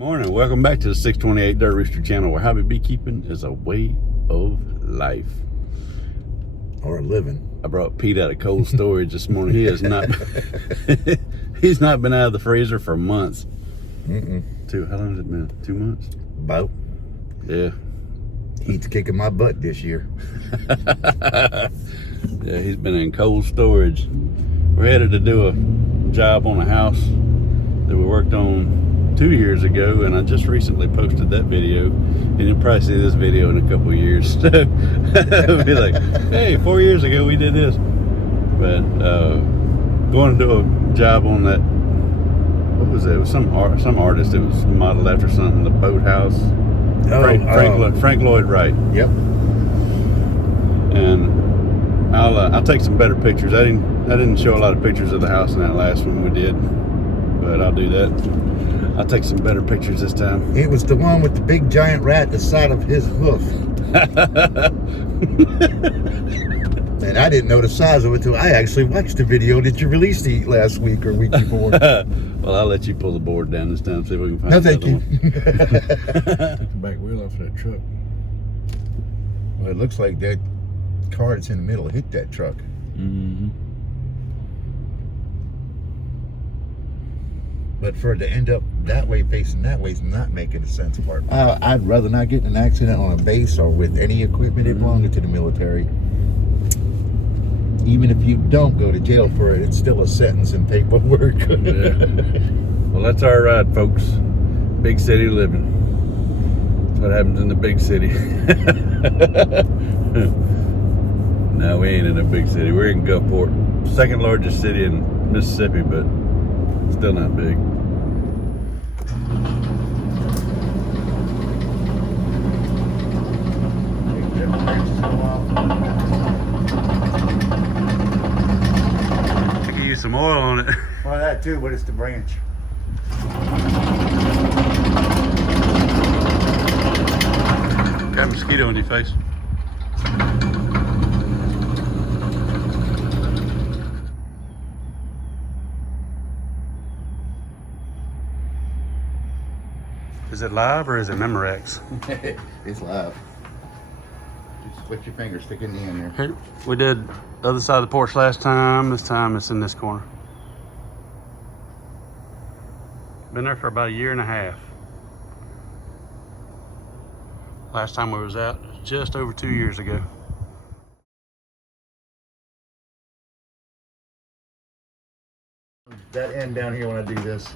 Morning, welcome back to the 628 Dirt Rooster channel, where hobby beekeeping is a way of life. Or living. I brought Pete out of cold storage this morning. He has not he's not been out of the freezer for months. How long has it been? 2 months? About. Yeah. Heat's kicking my butt this year. Yeah, he's been in cold storage. We're headed to do a job on a house that we worked on 2 years ago, and I just recently posted that video, and you'll probably see this video in a couple of years. It'll be like, hey, 4 years ago we did this. But going to do a job on that, what was it? It was some artist. It was modeled after something, the boathouse. Frank Lloyd Wright. Yep. And I'll take some better pictures. I didn't show a lot of pictures of the house in that last one we did, but I'll do that. I'll take some better pictures this time. It was the one with the big giant rat the side of his hoof. And I didn't know the size of it until I actually watched the video that you released last week or week before. Well, I'll let you pull the board down this time, see if we can find no, thank you. Take the back wheel off of that truck. Well, it looks like that car that's in the middle hit that truck. But for it to end up that way, facing that way, is not making a sense part. I'd rather not get in an accident on a base or with any equipment that belonging to the military. Even if you don't go to jail for it, it's still a sentence and paperwork. Yeah. Well, that's our ride, folks. Big city living. That's what happens in the big city. No, we ain't in a big city. We're in Gulfport, second largest city in Mississippi, but still not big. I could use some oil on it. Well, that too, but it's the branch. Got a mosquito on your face. Is it live or is it Memorex? It's live. Just put your finger, stick it in the end there. Here, we did the other side of the porch last time. This time it's in this corner. Been there for about a year and a half. Last time we was out, just over 2 years ago. That end down here when I do this.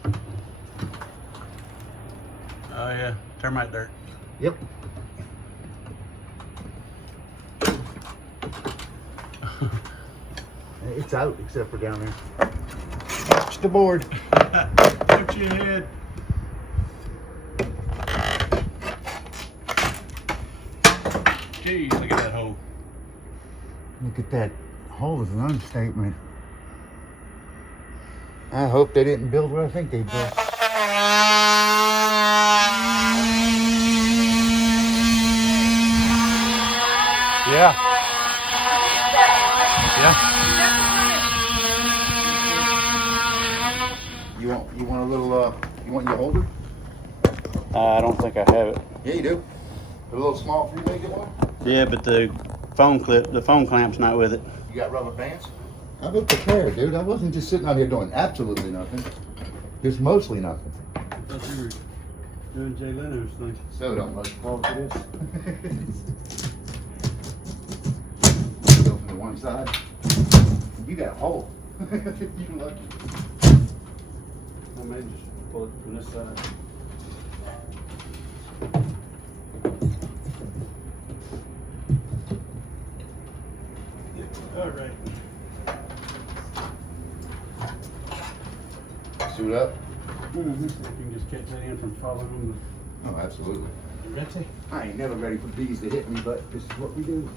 Oh yeah, termite dirt. Yep. It's out except for down there. Watch the board. Put your head. Geez, look at that hole. Look at that hole is an understatement. I hope they didn't build what I think they built. Yeah. Yeah. You want a little you want your holder? I don't think I have it. Yeah, you do. A little small 3-legged one? Yeah, but the phone clamp's not with it. You got rubber bands? I was prepared, dude. I wasn't just sitting out here doing absolutely nothing. Just mostly nothing. I thought you were doing Jay Leno's thing. So don't much fall for this. Go from the one side. You got a hole. You're lucky. I may just pull it from this side. All right. Suit up? You can just catch that in from following Oh, absolutely. the Ready? I ain't never ready for bees to hit me, but this is what we do.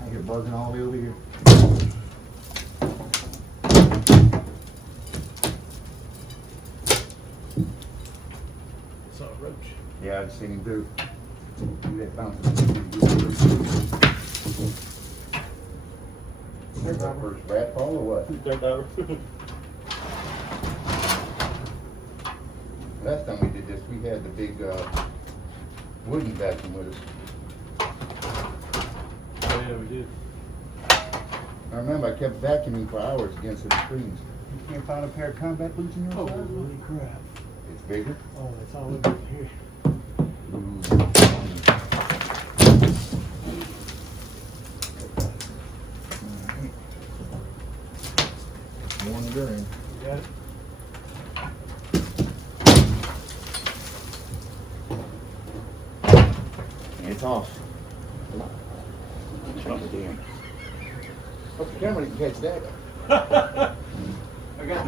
I hear buzzing all the way over here. Saw a roach. Yeah, I've seen him do that bouncing. There's our first rat fall or what? Dirt dauber. Last time we did this, we had the big wooden vacuum with us. Oh yeah, we did. I remember I kept vacuuming for hours against the screens. You can't find a pair of combat boots in your Oh, size? holy crap. It's bigger? Oh, it's all over here. One during. You got it? It's off. Oh, damn. Hope the camera didn't catch that. I got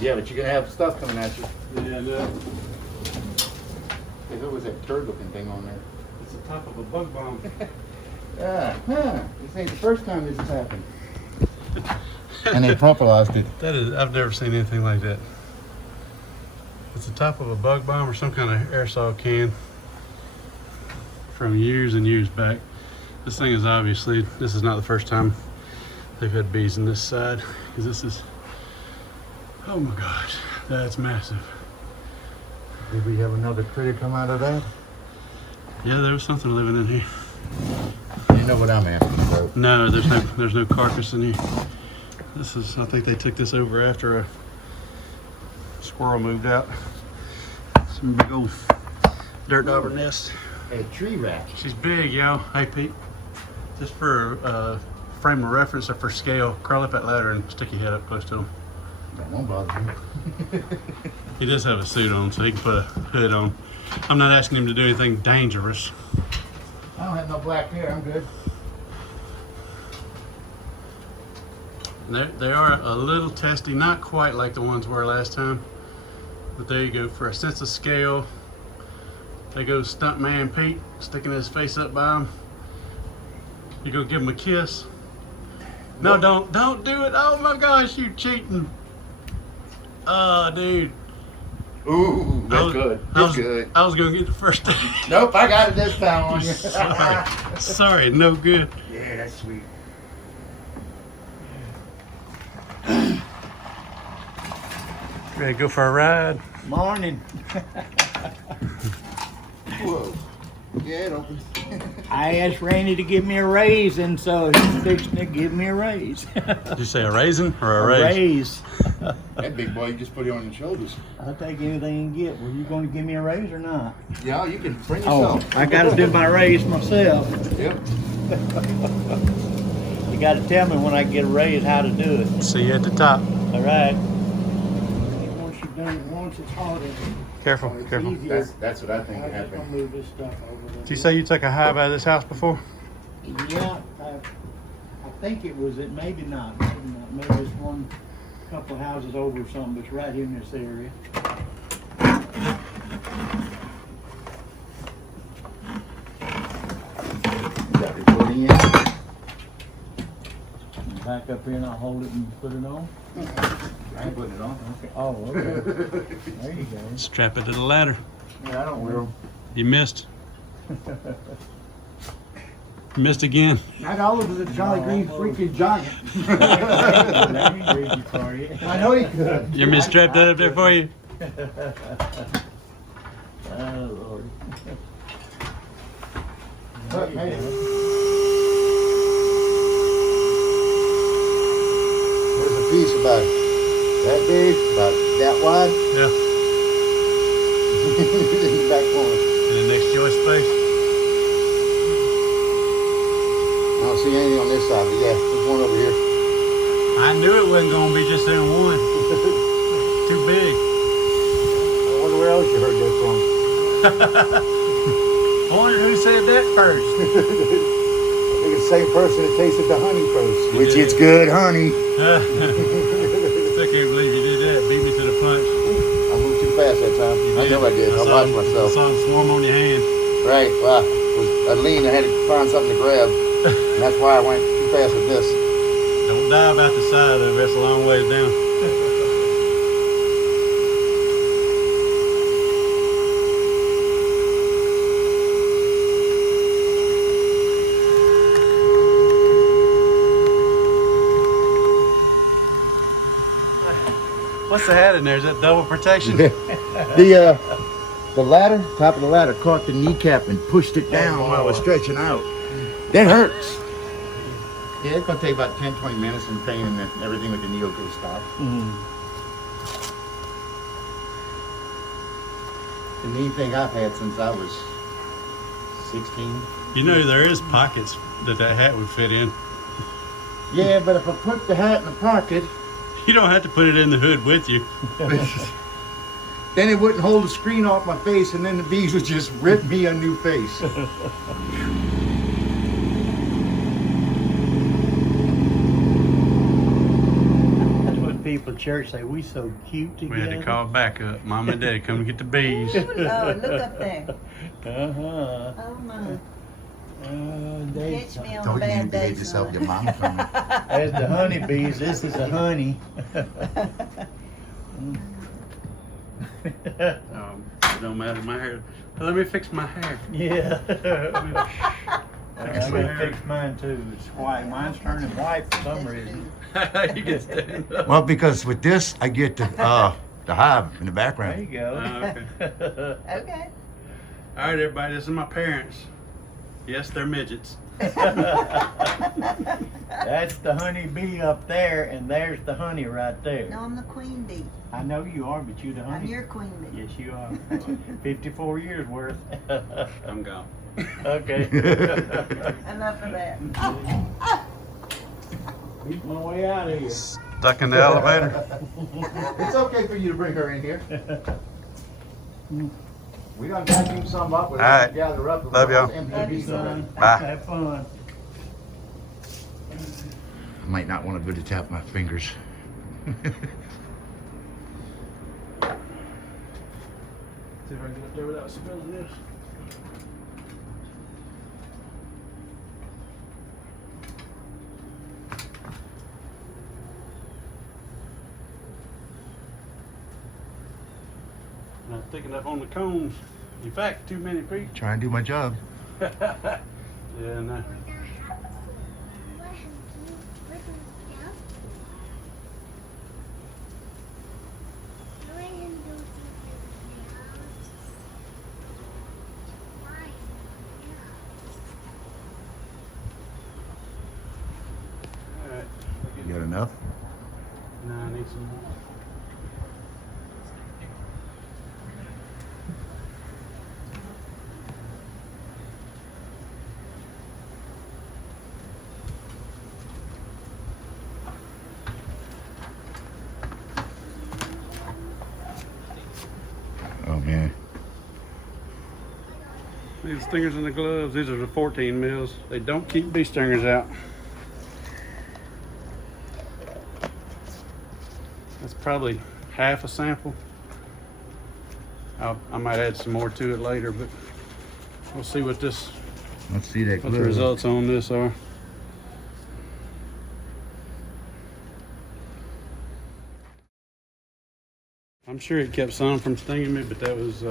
Yeah, but you're gonna have stuff coming at you. Yeah, no. Hey, what was that turd looking thing on there? It's the top of a bug bomb. This ain't the first time this has happened. And they properlized it. That is, I've never seen anything like that. It's the top of a bug bomb or some kind of aerosol can from years and years back. This thing is obviously, this is not the first time they've had bees on this side, because this is, oh my gosh, that's massive. Did we have another critter come out of that? Yeah, there was something living in here. You know what I'm after, bro. No, there's no carcass in here. This is, I think they took this over after a squirrel moved out. Some big old dirt dauber nest. A tree rat. She's big, yo. Hey, Pete. Just for frame of reference or for scale, crawl up that ladder and stick your head up close to him. That won't bother me. He does have a suit on, so he can put a hood on. I'm not asking him to do anything dangerous. I don't have no black hair. I'm good. They are a little testy, not quite like the ones were last time. But there you go. For a sense of scale, there goes Stuntman Pete sticking his face up by him. You go give him a kiss. No, don't do it. Oh my gosh, you cheating. Oh, dude. Ooh, that's good. That's good. I was gonna get the first time. Nope, I got it this time on you. Sorry, no good. Yeah, that's sweet. Ready to go for a ride? Morning. Whoa. Yeah, it opens. I asked Randy to give me a raise, and so he's fixing to give me a raise. Did you say a raisin or a raise? Raise. That big boy, you just put it on your shoulders. I'll take anything you get. Were you going to give me a raise or not? Yeah, you can bring Oh, yourself. I got to do my raise myself. Yep. You got to tell me when I get a raise how to do it. See you at the top. All right. Once you've done it once, it's harder. Careful, It's careful. easier. That's what I think I'm just gonna happened. move this stuff over there. Did you say you took a hive out of this house before? Yeah, I think it was it. Maybe not. Maybe not. Maybe it's one couple of houses over or something, but it's right here in this area. Got recording in. Back up here and I'll hold it and put it on. I ain't putting it on. Okay. Oh, okay. There you go. Strap it to the ladder. Yeah, I don't wear You missed. You missed again. Not all of the Jolly Green freaking giant. I know you could. You want me to strap that up there for you? Oh, Lord. Look, hey. There's a piece about that big, about that wide. Yeah. In the back corner. In the next joist space. I don't see anything on this side, but yeah, there's one over here. I knew it wasn't going to be just in one. Too big. I wonder where else you heard that from. I wondered who said that first. I think it's the same person that tasted the honey first. Which Yeah. it's good honey. I can't believe you did that. Beat me to the punch. I moved too fast that time. I know I did. I watched I myself. saw the swarm on your hand. Right. Well, I leaned. I had to find something to grab. And that's why I went too fast with this. Don't die about the side of it. That's a long ways down. What's the hat in there? Is that double protection? The ladder, top of the ladder, caught the kneecap and pushed it down while I was stretching out. That hurts. Yeah, it's gonna take about 10-20 minutes and pain and everything with the knee will stop. The knee thing I've had since I was 16. You know, there is pockets that hat would fit in. Yeah, but if I put the hat in the pocket, You don't have to put it in the hood with you. then it wouldn't hold the screen off my face, and then the bees would just rip me a new face. That's what people at church say. We so cute together. We had to call backup. Mom and Daddy come to get the bees. Oh, look up there. Uh-huh. Oh my. They, Catch me on Don't a you bad day. behave yourself, your mama coming. there's the honeybees. This is the honey. It don't matter. My hair. Let me fix my hair. Yeah. I gotta fix mine too. It's white. Mine's turning white for some reason. You can stand up. Well, because with this, I get the hive in the There background. you go. Okay. Okay. All right, everybody. This is my parents. Yes, they're midgets. That's the honey bee up there, and there's the honey right there. No, I'm the queen bee. I know you are, but you the I'm honey. your queen bee. Yes, you are. 54 years worth. I'm gone. Okay. Enough of that. Beat my way out of here. Stuck in the elevator. It's okay for you to bring her in here. We done vacuum some up. We're All right. gather up. Love y'all. Love you, son. Bye. Have fun. I might not want to go to tap my fingers. See if I can get up there without spilling this. Not thick enough on the combs. In fact, too many feet. Try and do my job. Yeah, no. All right. You got enough? No, I need some more. Oh man. These stingers in the gloves, these are the 14 mils. They don't keep bee stingers out. That's probably half a sample. I might add some more to it later, but we'll see what this, Let's see that what the glove. results on this are. I'm sure it kept some from stinging me, but that was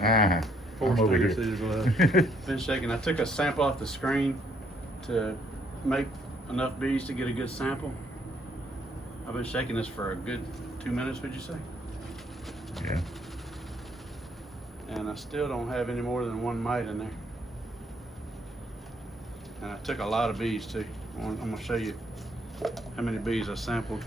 Ah, 4 I'm over stingers here. through the glove. Been shaking. I took a sample off the screen to make enough bees to get a good sample. I've been shaking this for a good 2 minutes, would you say? Yeah. And I still don't have any more than one mite in there. And I took a lot of bees too. I'm gonna show you how many bees I sampled.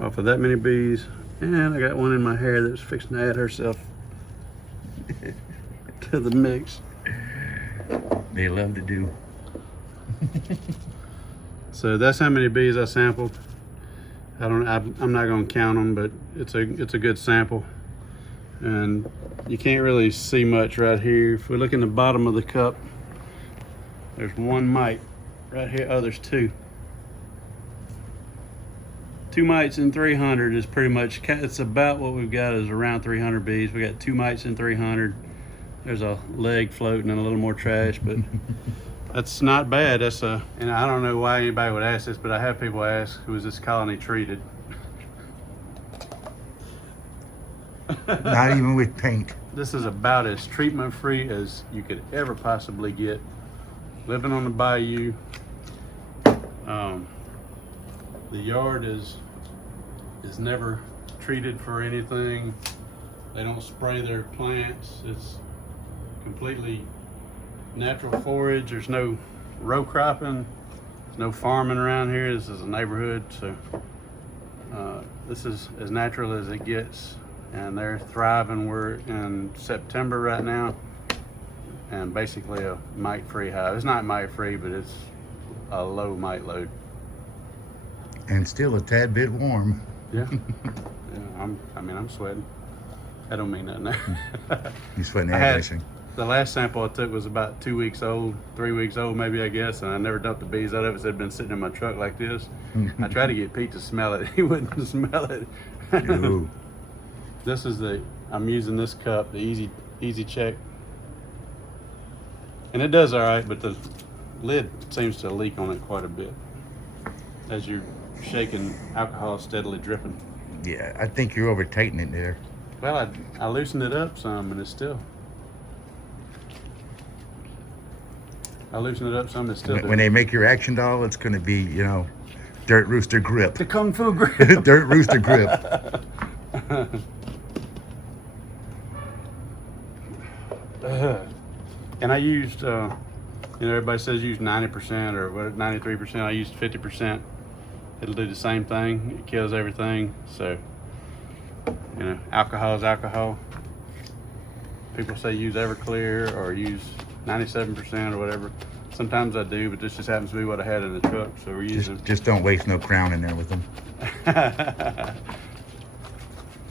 Off of that many bees, and I got one in my hair that was fixing to add herself to the mix. They love to do. So that's how many bees I sampled. I'm not gonna count them, but it's a good sample. And you can't really see much right here. If we look in the bottom of the cup, there's one mite right here. Oh, there's two. 2 mites in 300 is pretty much, it's about what we've got is around 300 bees. We got 2 mites in 300. There's a leg floating and a little more trash, but that's not bad. That's and I don't know why anybody would ask this, but I have people ask, who is this colony treated? Not even with paint. This is about as treatment free as you could ever possibly get. Living on the bayou. The yard is never treated for anything. They don't spray their plants. It's completely natural forage. There's no row cropping. There's no farming around here. This is a neighborhood, so this is as natural as it gets. And they're thriving. We're in September right now, and basically a mite-free hive. It's not mite-free, but it's a low mite load. And still a tad bit warm. Yeah, yeah. I'm sweating. I don't mean nothing. You sweating I had- everything. The last sample I took was about 2 weeks old, 3 weeks old maybe, I guess, and I never dumped the bees out of it. It had been sitting in my truck like this. I tried to get Pete to smell it. He wouldn't smell it. Ooh. This is I'm using this cup, the easy check. And it does all right, but the lid seems to leak on it quite a bit as you're shaking, alcohol steadily dripping. Yeah, I think you're over tightening it there. Well, I loosened it up some, and it's still. I loosened it up some, it's still. When they make your action doll, it's going to be, you know, Dirt Rooster grip. The Kung Fu grip. Dirt Rooster grip. And I used, everybody says use 90% or what, 93%. I used 50%. It'll do the same thing. It kills everything. So, alcohol is alcohol. People say use Everclear or use 97% or whatever. Sometimes I do, but this just happens to be what I had in the truck, so we're using. Just don't waste no crown in there with them.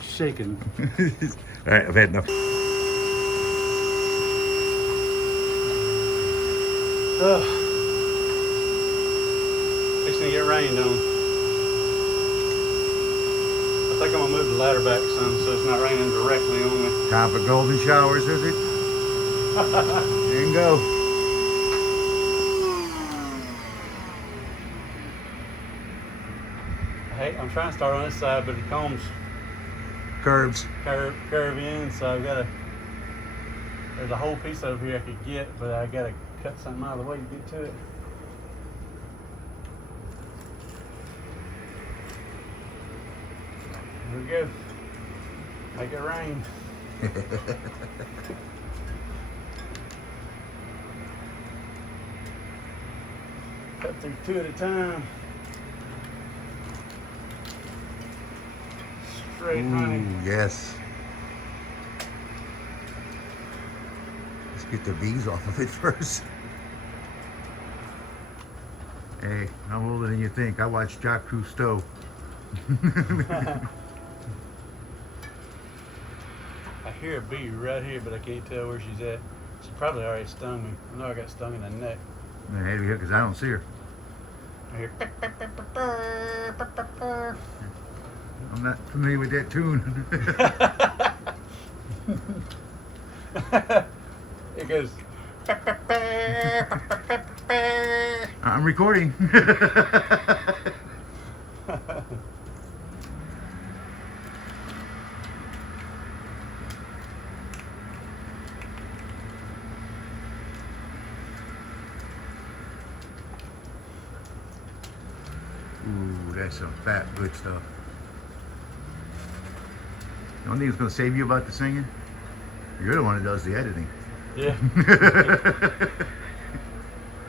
Shaking. All right, I've had enough. Fixing to get rained on. I think I'm gonna move the ladder back some so it's not raining directly on me. Time for golden showers, is it? There you go. Hey, I'm trying to start on this side, but the combs Curves. curve in, so there's a whole piece over here I could get, but I gotta cut something out of the way to get to it. Here we go. Make it rain. Cut through two at a time. Straight honey. Ooh, yes. Let's get the bees off of it first. Hey, I'm older than you think. I watched Jacques Cousteau. I hear a bee right here, but I can't tell where she's at. She probably already stung me. I know I got stung in the neck. Man, head here because I don't see her. I hear. I'm not familiar with that tune. It goes. I'm recording. Ooh, that's some fat, good stuff. The only thing that's going to save you about the singing, you're the one that does the editing. Yeah.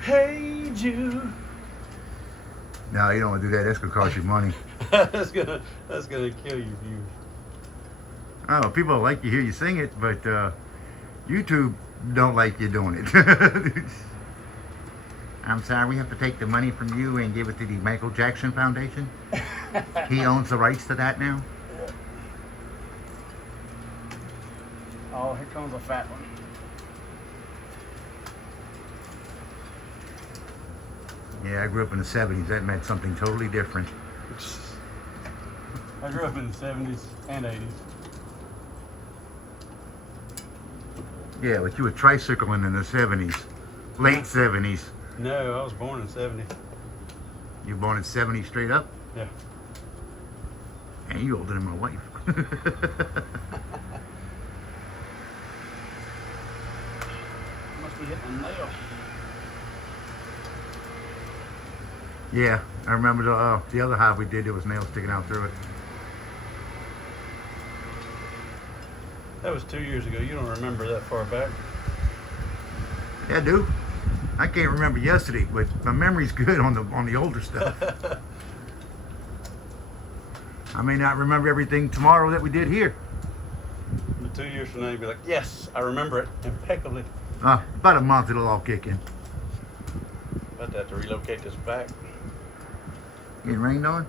Hey Jude. No, you don't want to do that. That's going to cost you money. that's gonna kill you, viewers. Oh, people like to hear you sing it, but YouTube don't like you doing it. I'm sorry, we have to take the money from you and give it to the Michael Jackson Foundation. He owns the rights to that now. Oh, here comes a fat one. Yeah, I grew up in the 70s. That meant something totally different. I grew up in the 70s and 80s. Yeah, but you were tricycling in the 70s. Late 70s. No, I was born in 70. You were born in 70 straight up? Yeah. And you older than my wife. Yappy hitting a nail. Yeah, I remember the other hive we did, there was nails sticking out through it. That was 2 years ago. You don't remember that far back. Yeah, I do. I can't remember yesterday, but my memory's good on the older stuff. I may not remember everything tomorrow that we did here. But 2 years from now, you'll be like, yes, I remember it impeccably. About a month it'll all kick in. About to have to relocate this back. Getting rained on?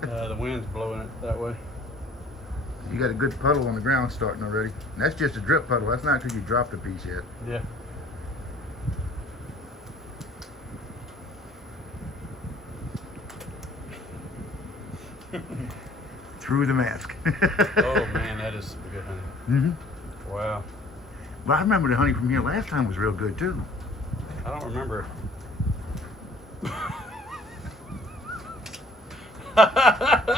The wind's blowing it that way. You got a good puddle on the ground starting already. And that's just a drip puddle. That's not until you dropped a piece yet. Yeah. Through the mask. Oh man, that is some good honey. Mm-hmm. Wow. Well, I remember the honey from here last time was real good too. I don't remember.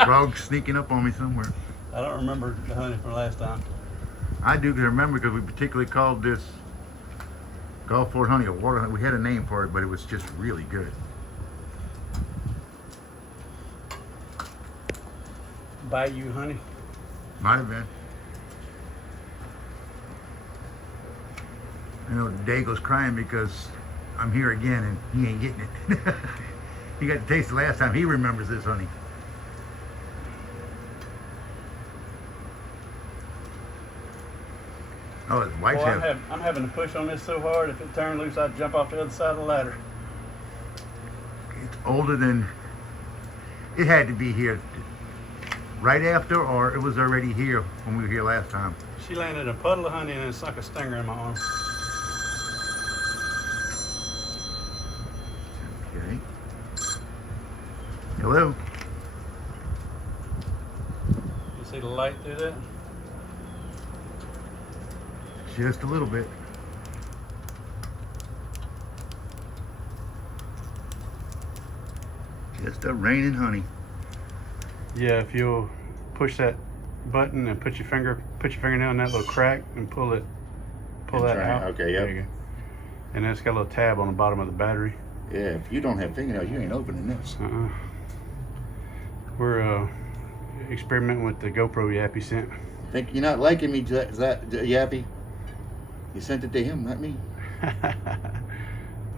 Frog's sneaking up on me somewhere. I don't remember the honey from last time. I do remember because we particularly called this Gulfport honey a water honey. We had a name for it, but it was just really good. Bayou honey. Might have been. I know Dago's crying because I'm here again and he ain't getting it. He got to taste it last time. He remembers this honey. Oh, his wife's Boy, I'm having to push on this so hard. If it turned loose, I'd jump off the other side of the ladder. It's older than it had to be here right after, or it was already here when we were here last time. She landed in a puddle of honey and then sunk a stinger in my arm. Okay. Hello. You see the light through that? Just a little bit. Just a raining honey. Yeah, if you'll push that button and put your fingernail in that little crack and pull that out. Okay, yep. There you go. And then it's got a little tab on the bottom of the battery. Yeah, if you don't have fingernails, you ain't opening this. We're experimenting with the GoPro Yappy sent. Think you're not liking me, Yappy? You sent it to him, not me.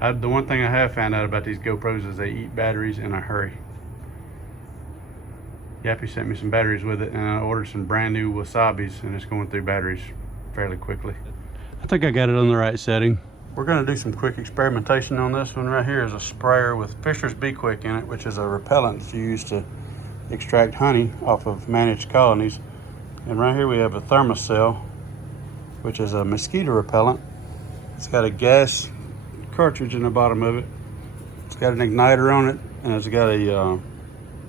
The one thing I have found out about these GoPros is they eat batteries in a hurry. Yappy sent me some batteries with it, and I ordered some brand new wasabis, and it's going through batteries fairly quickly. I think I got it on the right setting. We're going to do some quick experimentation on this one. Right here is a sprayer with Fisher's Bee Quick in it, which is a repellent used to extract honey off of managed colonies. And right here we have a Ceracell, which is a mosquito repellent. It's got a gas cartridge in the bottom of it. It's got an igniter on it, and it's got a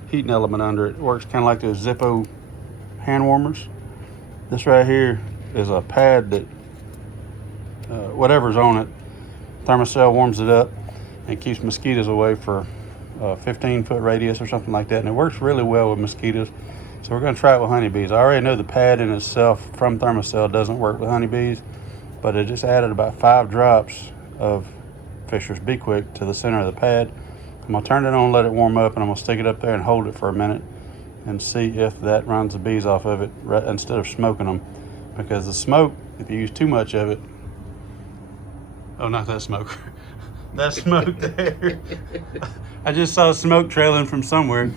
heating element under it. It works kind of like those Zippo hand warmers. This right here is a pad that whatever's on it, Ceracell warms it up and keeps mosquitoes away for a 15-foot radius or something like that. And it works really well with mosquitoes. So we're going to try it with honeybees. I already know the pad in itself from Ceracell doesn't work with honeybees, but I just added about 5 drops of Fisher's Bee Quick to the center of the pad. I'm going to turn it on, let it warm up, and I'm going to stick it up there and hold it for a minute and see if that runs the bees off of it instead of smoking them. Because the smoke, if you use too much of it, oh, not that smoke. That smoke there. I just saw smoke trailing from somewhere.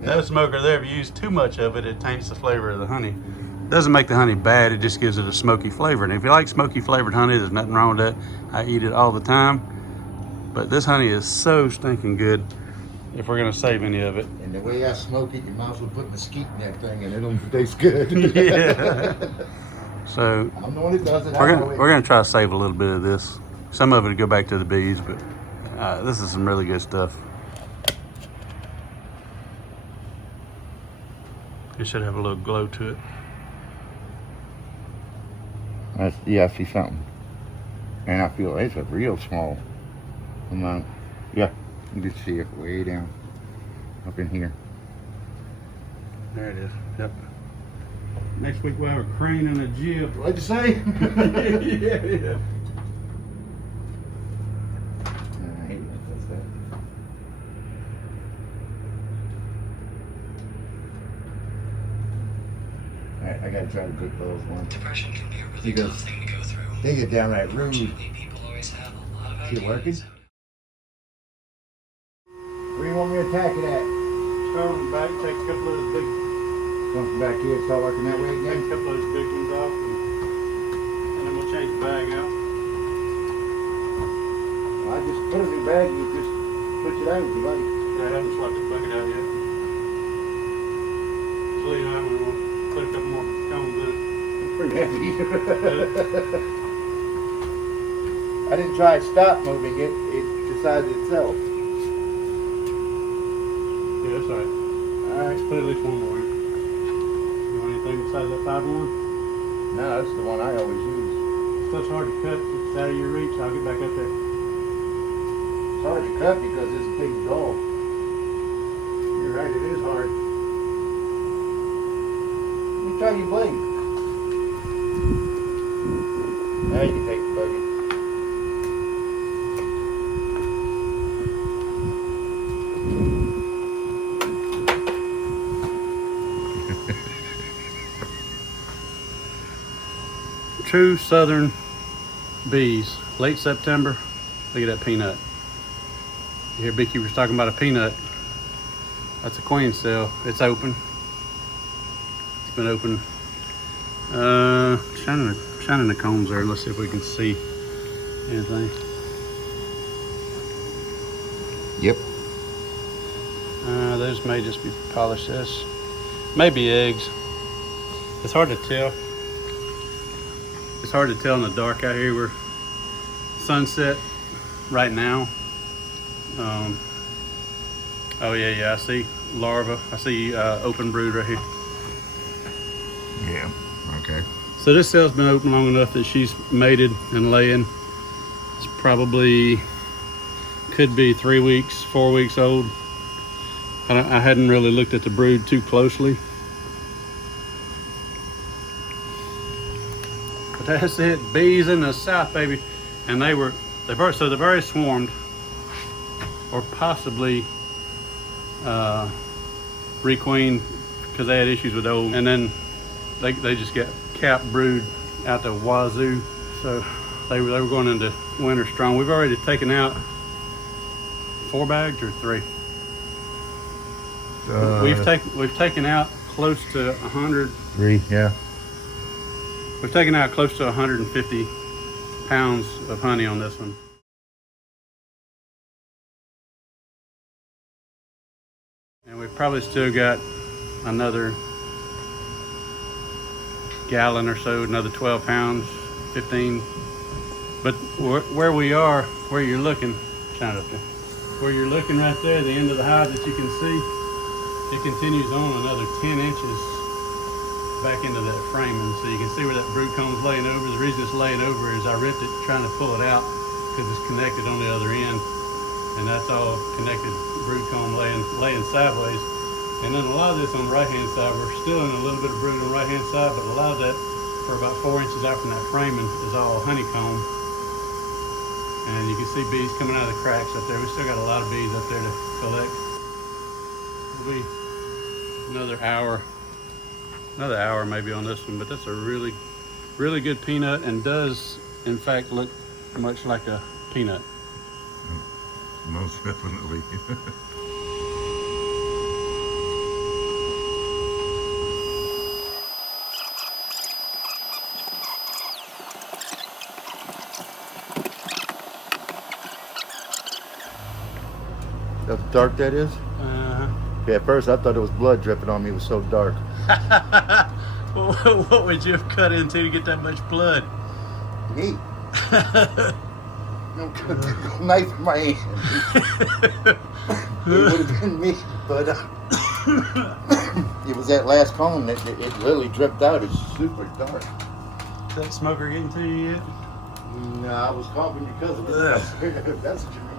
That smoker there, if you use too much of it, it taints the flavor of the honey. It doesn't make the honey bad, it just gives it a smoky flavor. And if you like smoky flavored honey, there's nothing wrong with that. I eat it all the time. But this honey is so stinking good if we're gonna save any of it. And the way I smoke it, you might as well put mesquite in that thing and it'll taste good. Yeah. So I'm the one that does it. we're gonna try to save a little bit of this. Some of it will go back to the bees, but this is some really good stuff. It should have a little glow to it. Yeah, I see something. And I feel it's a real small amount. Yeah, you can see it way down up in here. There it is. Yep. Next week we'll have a crane and a jib. What'd you say? Yeah. I gotta try to cook those ones. Depression can be a really Because tough thing to go through. they get downright rude. Unfortunately, people always have a lot of Is it working? ideas. Where do you want me to attack it at? Start on the back, take a couple of those big, Come back here, start working that way take a again? couple of those big ones off, and then we'll change the bag out. Well, I just put a new bag, you just switch it out if you like. Yeah, I haven't swapped the bucket out yet. So you know, we will put a couple more cones in it. It's pretty heavy. I didn't try to stop moving it, it decided itself. Yeah, that's all right. Alright. Put at least one more in. You want anything besides that 5-1? No, that's the one I always use. Stuff's hard to cut. It's out of your reach. I'll get back up there. It's hard to cut because it's a big dull. You're right, it is hard. Let me try your blade. Now you can take the bucket. True southern bees. Late September. Look at that peanut. You hear beekeepers talking about a peanut. That's a queen cell. It's open. It's been open. Shining the combs there. Let's see if we can see anything. Yep. Those may just be polished. This maybe eggs. It's hard to tell. It's hard to tell in the dark out here. We're sunset right now. Oh yeah, I see larva. I see open brood right here. Yeah, okay. So this cell's been open long enough that she's mated and laying. It's probably, could be 3 weeks, 4 weeks old. I hadn't really looked at the brood too closely. But that's it, bees in the south, baby. And they've already swarmed, or possibly requeened because they had issues with old, and then they just got cap brood out the wazoo. So they were going into winter strong. We've already taken out 4 bags or 3. We've taken out close to 100. 3, yeah. We've taken out close to 150 pounds of honey on this one. And we've probably still got another gallon or so, another 12 pounds, 15. But where we are, where you're looking, shine it up there. Where you're looking right there, the end of the hive that you can see, it continues on another 10 inches back into that framing. So you can see where that brood comb's laying over. The reason it's laying over is I ripped it trying to pull it out because it's connected on the other end. And that's all connected brood comb laying sideways. And then a lot of this on the right hand side, we're still in a little bit of brood on the right hand side, but a lot of that for about 4 inches out from that framing is all honeycomb. And you can see bees coming out of the cracks up there. We still got a lot of bees up there to collect. It'll be another hour maybe on this one, but that's a really, really good peanut and does in fact look much like a peanut. Most definitely. How dark that is? Yeah, at first I thought it was blood dripping on me. It was so dark. What would you have cut into to get that much blood? Me. No knife in my hand. It would have been me, but it was that last cone that it literally dripped out. It's super dark. Is that smoker getting to you yet? No, I was coughing because of it. That's what you mean.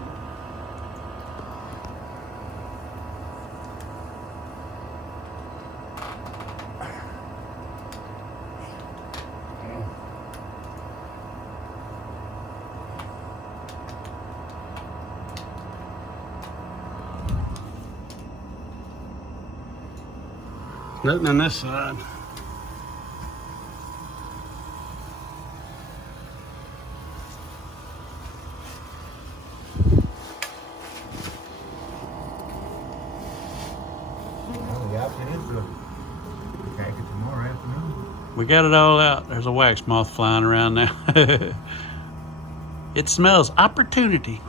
Nothing on this side. Pack it tomorrow afternoon. We got it all out. There's a wax moth flying around now. It smells opportunity.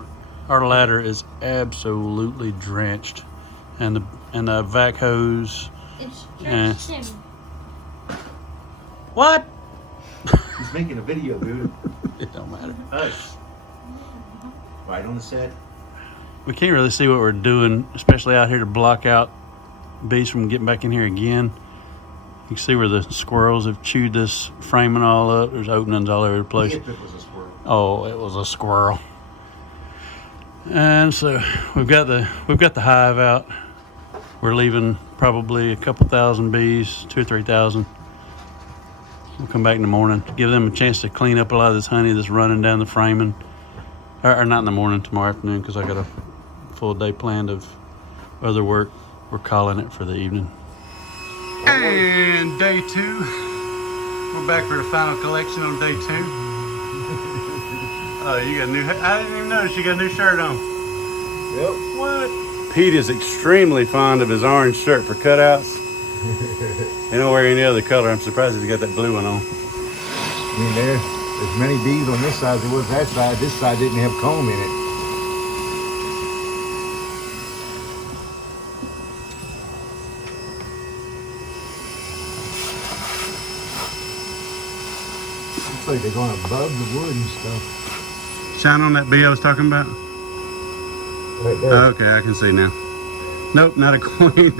Our ladder is absolutely drenched, and the vac hose. It's Eh. just him. What? He's making a video, dude. It don't matter. Us. Right on the set. We can't really see what we're doing, especially out here to block out bees from getting back in here again. You can see where the squirrels have chewed this framing all up. There's openings all over the place. If it was a squirrel. Oh, it was a squirrel. And so we've got the hive out. We're leaving probably a couple thousand bees, 2,000 or 3,000. We'll come back in the morning, give them a chance to clean up a lot of this honey that's running down the framing. Or not in the morning, tomorrow afternoon, because I got a full day planned of other work. We're calling it for the evening. And day 2. We're back for the final collection on day 2. Oh, you got a new, I didn't even notice you got a new shirt on. Yep. What? Pete is extremely fond of his orange shirt for cutouts. He don't wear any other color. I'm surprised he's got that blue one on. I mean, there's as many bees on this side as there was that side. This side didn't have comb in it. Looks like they're going above the wood and stuff. Shine on that bee I was talking about. Right there. Okay, I can see now. Nope, not a queen.